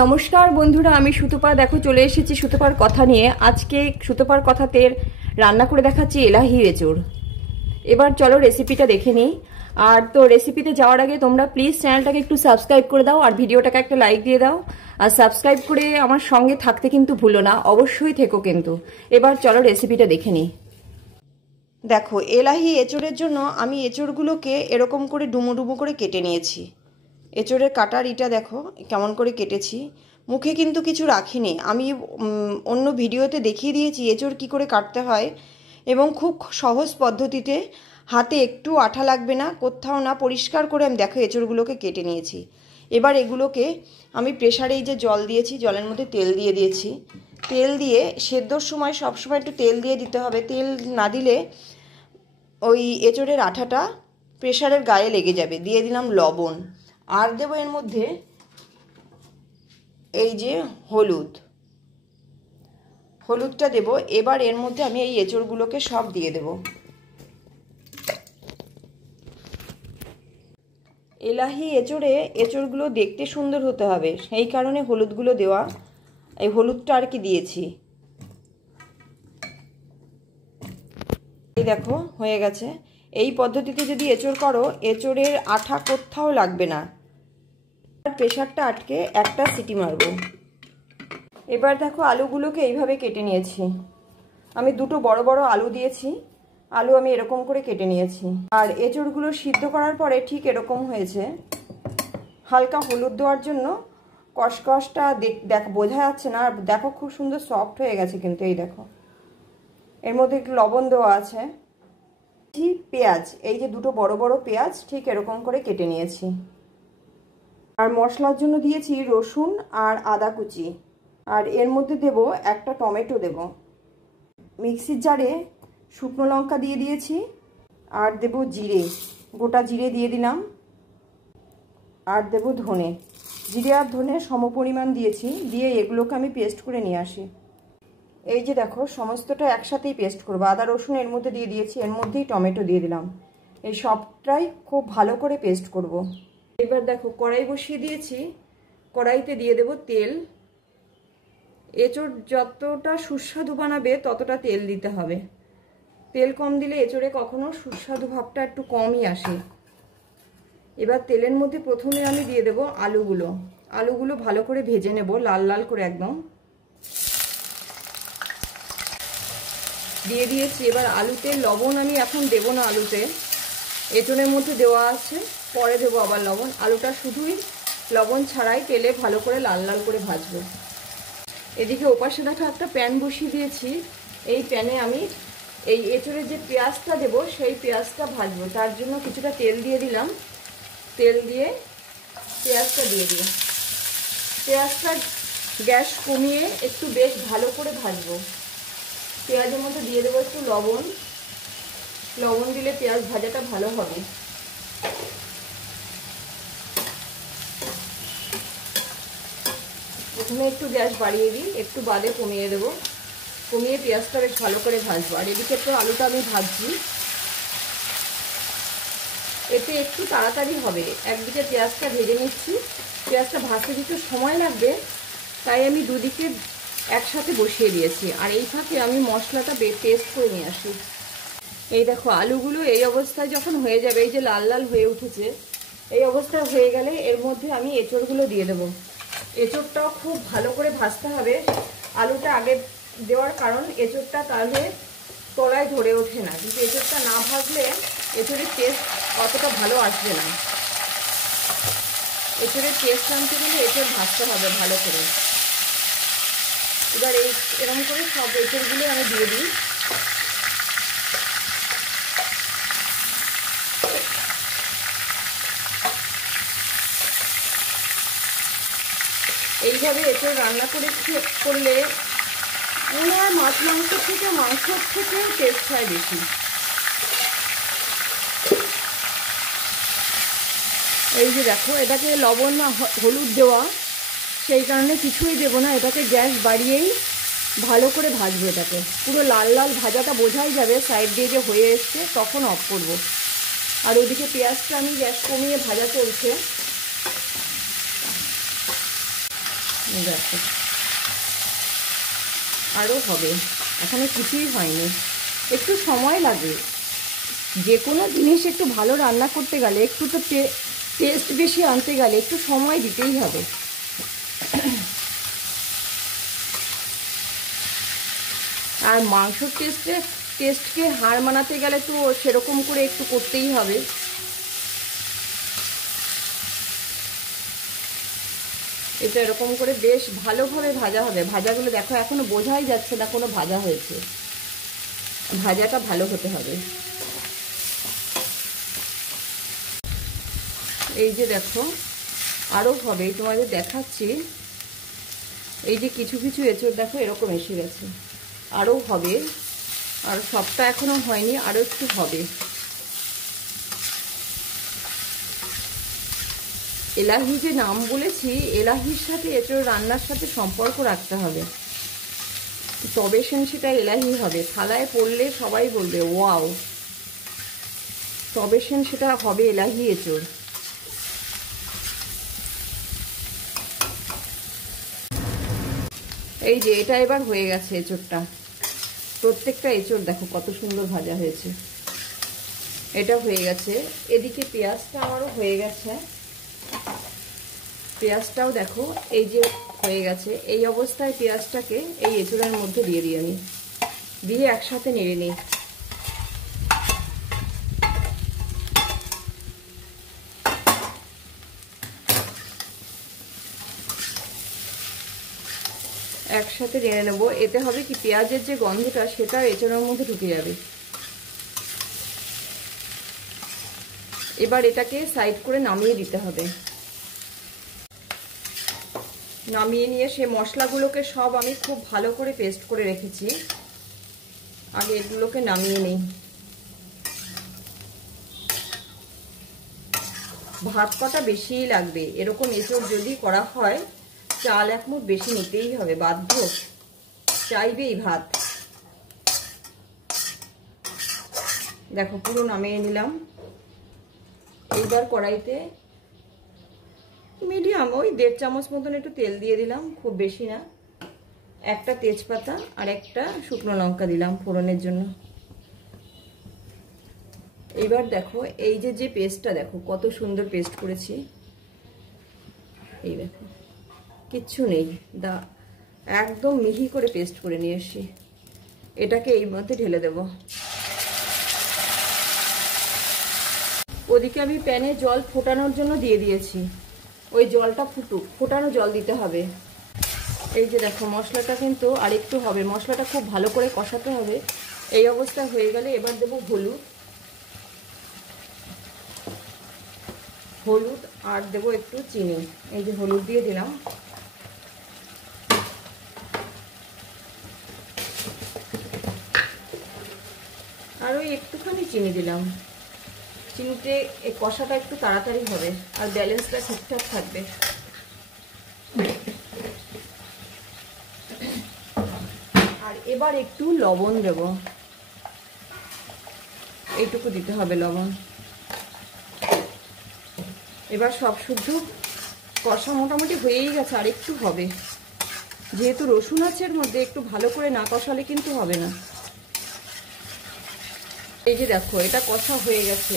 নমস্কার বন্ধুরা, আমি সুতপা। দেখো চলে এসেছি সুতপার কথা নিয়ে। আজকে সুতপার কথাতে রান্না করে দেখাচ্ছি এলাহি এঁচোড়। এবার চলো রেসিপিটা দেখে নিই। আর তো রেসিপিতে যাওয়ার আগে তোমরা প্লিজ চ্যানেলটাকে একটু সাবস্ক্রাইব করে দাও আর ভিডিওটাকে একটা লাইক দিয়ে দাও। আর সাবস্ক্রাইব করে আমার সঙ্গে থাকতে কিন্তু ভুলো না, অবশ্যই থেকো কিন্তু। এবার চলো রেসিপিটা দেখে নিই। দেখো, এলাহি এঁচোড়ের জন্য আমি এঁচোড়গুলোকে এরকম করে ডুমো ডুমো করে কেটে নিয়েছি। এঁচোড়ের কাটার ইটা দেখো কেমন করে কেটেছি। মুখে কিন্তু কিছু রাখিনি, আমি অন্য ভিডিওতে দেখিয়ে দিয়েছি এঁচোড় কী করে কাটতে হয় এবং খুব সহজ পদ্ধতিতে, হাতে একটু আঠা লাগবে না, কোথাও না, পরিষ্কার করে আমি দেখো এঁচোড়গুলোকে কেটে নিয়েছি। এবার এগুলোকে আমি প্রেসারে এই যে জল দিয়েছি, জলের মধ্যে তেল দিয়ে দিয়েছি। তেল দিয়ে সেদ্ধর সময় সবসময় একটু তেল দিয়ে দিতে হবে। তেল না দিলে ওই এঁচোড়ের আঠাটা প্রেসারের গায়ে লেগে যাবে। দিয়ে দিলাম লবণ, আর দেবো এর মধ্যে এই যে হলুদটা দেব। এবার এর মধ্যে আমি এই এঁচোড়গুলোকে সব দিয়ে দেব। এলাহি এঁচোড়গুলো দেখতে সুন্দর হতে হবে, সেই কারণে হলুদগুলো দেওয়া। এই হলুদটা আর কি দিয়েছি। এই দেখো হয়ে গেছে। এই পদ্ধতিতে যদি এঁচোড় করো, এঁচোড়ের আঠা কোথাও লাগবে না। প্রেসারটা আটকে একটা সিটি মারব। এবার দেখো আলুগুলোকে এইভাবে কেটে নিয়েছি। আমি দুটো বড় বড় আলু দিয়েছি। আলু আমি এরকম করে কেটে নিয়েছি। আর এঁচোড়গুলো সিদ্ধ করার পরে ঠিক এরকম হয়েছে। হালকা হলুদ দেওয়ার জন্য কষকষটা দেখো বোঝা যাচ্ছে না। আর দেখো খুব সুন্দর সফট হয়ে গেছে কিন্তু। এই দেখো এর মধ্যে একটু লবণ দেওয়া আছে। পেঁয়াজ, এই যে দুটো বড় বড় পেঁয়াজ ঠিক এরকম করে কেটে নিয়েছি। আর মশলার জন্য দিয়েছি রসুন আর আদা কুচি। আর এর মধ্যে দেব একটা টমেটো দেব। মিক্সির জারে শুকনো লঙ্কা দিয়ে দিয়েছি। আর দেব জিরে, গোটা জিরে দিয়ে দিলাম। আর দেব ধনে, জিরে আর ধনে সমপরিমাণ দিয়েছি। দিয়ে এগুলোকে আমি পেস্ট করে নিয়ে আসি। এই যে দেখো সমস্তটা একসাথেই পেস্ট করবো। আদা রসুন এর মধ্যে দিয়ে দিয়েছি, এর মধ্যেই টমেটো দিয়ে দিলাম। এই সবটাই খুব ভালো করে পেস্ট করব। এবার দেখো কড়াই বসিয়ে দিয়েছি। কড়াইতে দিয়ে দেব তেল। এঁচোড় যতটা সুস্বাদু বানাবে ততটা তেল দিতে হবে। তেল কম দিলে এঁচোড়ে কখনো সুস্বাদু ভাবটা একটু কমই আসে। এবার তেলের মধ্যে প্রথমে আমি দিয়ে দেব আলুগুলো ভালো করে ভেজে নেব, লাল লাল করে একদম দিয়ে দিয়েছি। এবার আলুতে লবণ আমি এখন দেব না, আলুতে এঁচোড়ের মধ্যে দেওয়া আছে, পরে দেবো আবার লবণ। আলুটা শুধুই লবণ ছাড়াই তেলে ভালো করে লাল লাল করে ভাজবো। এদিকে ওপাশে দেখো একটা প্যান বসিয়ে দিয়েছি। এই প্যানে আমি এই এঁচোড়ের যে পেঁয়াজটা দেবো সেই পেঁয়াজটা ভাজবো। তার জন্য কিছুটা তেল দিয়ে দিলাম। তেল দিয়ে পেঁয়াজটা দিয়ে দিই। পেঁয়াজটা গ্যাস কমিয়ে একটু বেশ ভালো করে ভাজবো। পেঁয়াজের মধ্যে দিয়ে দেবো একটু লবণ দিলে পেঁয়াজ ভাজাটা ভালো হবে। প্রথমে একটু গ্যাস বাড়িয়ে দিই, একটু বাদে কমিয়ে দেবো। কমিয়ে পেঁয়াজটা বেশ ভালো করে ভাজবো। আর এদিকে তো আলুটা আমি ভাজছি, এতে একটু তাড়াতাড়ি হবে। একদিকে পেঁয়াজটা ভেজে নিচ্ছি। পেঁয়াজটা ভাজতে দিতে সময় লাগবে, তাই আমি দুদিকে একসাথে বসিয়ে দিয়েছি। আর এই ফাঁকে আমি মশলাটা পেস্ট করে নিয়ে আসি। এই দেখো আলুগুলো এই অবস্থায় যখন হয়ে যাবে, এই যে লাল লাল হয়ে উঠেছে, এই অবস্থায় হয়ে গেলে এর মধ্যে আমি এঁচোড়গুলো দিয়ে দেবো। এঁচোড়টাও খুব ভালো করে ভাজতে হবে। আলুটা আগে দেওয়ার কারণ এঁচোড়টা তাহলে তলায় ধরে ওঠে না, কিন্তু এঁচোড়টা না ভাজলে এঁচোড়ের টেস্ট অতটা ভালো আসবে না। এঁচোড়ের টেস্ট আনতে গেলে এঁচোড় ভাজতে হবে ভালো করে। এবার এরকম করে সব এঁচোড়গুলো আমি দিয়ে দিই। এইভাবে এঁচোড় রান্না করলে মনে হয় মাংসের থেকে টেস্ট হয় বেশি। এই যে দেখো এটাকে লবণ না হলুদ দেওয়া, সেই কারণে কিছুই দেবো না। এটাকে গ্যাস বাড়িয়েই ভালো করে ভাজবো। এটাকে পুরো লাল লাল ভাজাটা বোঝাই যাবে সাইড দিয়ে যে হয়ে এসছে, তখন অফ করব। আর ওদিকে পেঁয়াজটা আমি গ্যাস কমিয়ে ভাজা চলছে। দেখো আরও হবে, এখানে কিছুই হয়নি। একটু সময় লাগে, যে কোনো জিনিস একটু ভালো রান্না করতে গেলে, একটু তো টেস্ট বেশি আনতে গেলে একটু সময় দিতেই হবে। আর মাংসর টেস্টকে হার মানাতে গেলে তো সেরকম করে একটু করতেই হবে। এটা এরকম করে বেশ ভালোভাবে ভাজা হবে। ভাজাগুলো দেখো এখনো বোঝাই যাচ্ছে না কোনো ভাজা হয়েছে, ভাজাটা ভালো হতে হবে। এই যে দেখো আরও হবে, তোমাদের দেখাচ্ছি। এই যে কিছু কিছু এঁচড় দেখো এরকম এসে গেছে, আরও হবে। আর সবটা এখনো হয়নি, আরও একটু হবে। এলাহি যে নাম বলেছি, এলাহির সাথে এঁচড় রান্নার সাথে সম্পর্ক রাখতে হবে, তবে সেটা এলাহি হবে। থালায় পড়লে সবাই বলবে ওয়াও, তবে সেটা হবে এলাহি এঁচড়। এই যে এটা এবার হয়ে গেছে এঁচড়টা। প্রত্যেকটা এঁচড় দেখো কত সুন্দর ভাজা হয়েছে। এটা হয়ে গেছে। এদিকে পেঁয়াজটা আমারও হয়ে গেছে। পেঁয়াজটাও দেখো এই যে হয়ে গেছে। এই অবস্থায় পেঁয়াজটাকে এই এঁচড়ের মধ্যে দিয়ে দিই আমি, দিয়ে একসাথে নেড়ে নিই। একসাথে নেড়ে নেব। এতে হবে কি, পেঁয়াজের যে গন্ধটা সেটা এঁচড়ের মধ্যে ঢুকে যাবে। এবার এটাকে সাইড করে নামিয়ে দিতে হবে। নামিয়ে নিয়ে সে মশলাগুলোকে সব আমি খুব ভালো করে পেস্ট করে রেখেছি। আগে এগুলোকে নামিয়ে নিই। ভাত কটা বেশিই লাগবে, এরকম এঁচড় যদি করা হয় চাল এক মুঠ বেশি নিতেই হবে, বাধ্য, চাইবেই ভাত। দেখো পুরো নামিয়ে নিলাম। এইবার কড়াইতে মিডিয়াম ওই 1.5 চামচ মতন একটু তেল দিয়ে দিলাম, খুব বেশি না। একটা তেজপাতা আর একটা শুকনো লঙ্কা দিলাম ফোড়নের জন্য। এইবার দেখো এই যে পেস্টটা দেখো কত সুন্দর পেস্ট করেছি। এই দেখো কিচ্ছু নেই, একদম মিহি করে পেস্ট করে নিয়ে এসছি। এটাকে এই মধ্যে ঢেলে দেব। ওদিকে আমি প্যানে জল ফোটানোর জন্য দিয়ে দিয়েছি, ওই জলটা ফুটুক, ফোটানো জল দিতে হবে। এই যে দেখো মশলাটা কিন্তু আরেকটু হবে, মশলাটা খুব ভালো করে কষাতে হবে। এই অবস্থা হয়ে গেলে এবার দেব হলুদ আর দেবো একটু চিনি। এই যে হলুদ দিয়ে দিলাম। আর ওই একটুখানি চিনি দিলাম। চিনিতে এই কষাটা একটু তাড়াতাড়ি হবে আর ব্যালেন্সটা ঠিকঠাক থাকবে। আর এবার একটু লবণ দেব, এইটুকু দিতে হবে লবণ। এবার সব শুদ্ধ কষা মোটামুটি হয়েই গেছে, আর একটু হবে। যেহেতু রসুন আছে এর মধ্যে, একটু ভালো করে না কষালে কিন্তু হবে না। এই যে দেখো এটা কষা হয়ে গেছে।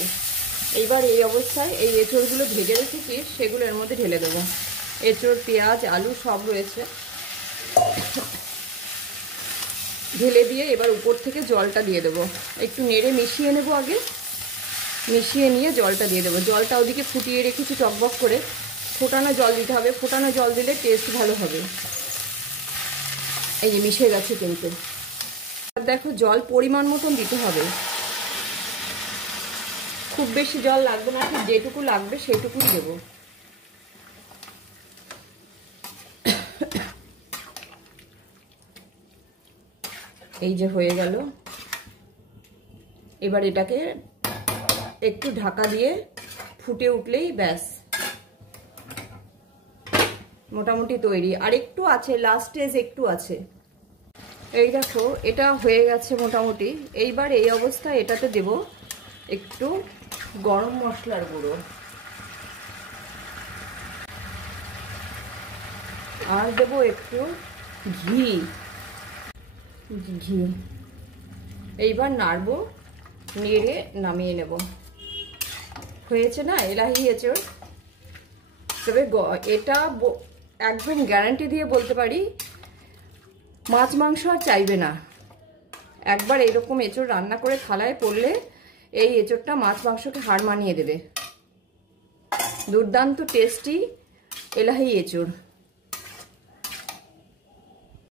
এইবার এই অবস্থায় এই এঁচড়গুলো ভেজে রেখেছি সেগুলো এর মধ্যে ঢেলে দেবো। এঁচড়, পেঁয়াজ, আলু সব রয়েছে, ঢেলে দিয়ে এবার উপর থেকে জলটা দিয়ে দেবো। একটু নেড়ে মিশিয়ে নেবো আগে, মিশিয়ে নিয়ে জলটা দিয়ে দেবো। জলটা ওদিকে ফুটিয়ে রেখেছি টকবক করে, ফোটানো জল দিতে হবে। ফোটানো জল দিলে টেস্ট ভালো হবে। এই যে মিশে গেছে কিন্তু। দেখো জল পরিমাণ মতন দিতে হবে, খুব বেশি জল লাগবে না, ঠিক যেটুকু লাগবে সেইটুকুই দেবো। এই যে হয়ে গেল। এবার এটাকে একটু ঢাকা দিয়ে ফুটে উঠলেই ব্যাস মোটামুটি তৈরি। আর একটু আছে, লাস্ট স্টেজ একটু আছে। এই দেখো এটা হয়ে গেছে মোটামুটি। এইবার এই অবস্থায় এটাতে দেব একটু গরম মশলার গুঁড়ো। আর দেবো একটু ঘি। এইবার নাড়বো, নেড়ে নামিয়ে নেব। হয়েছে না এলাহি এঁচড়। তবে এটা একদম গ্যারান্টি দিয়ে বলতে পারি, মাছ মাংস আর চাইবে না। একবার এরকম এঁচড় রান্না করে থালায় পড়লে এই এঁচড়টা মাছ মাংসকে হার মানিয়ে দেবে। দুর্দান্ত টেস্টি এলাহি এঁচড়।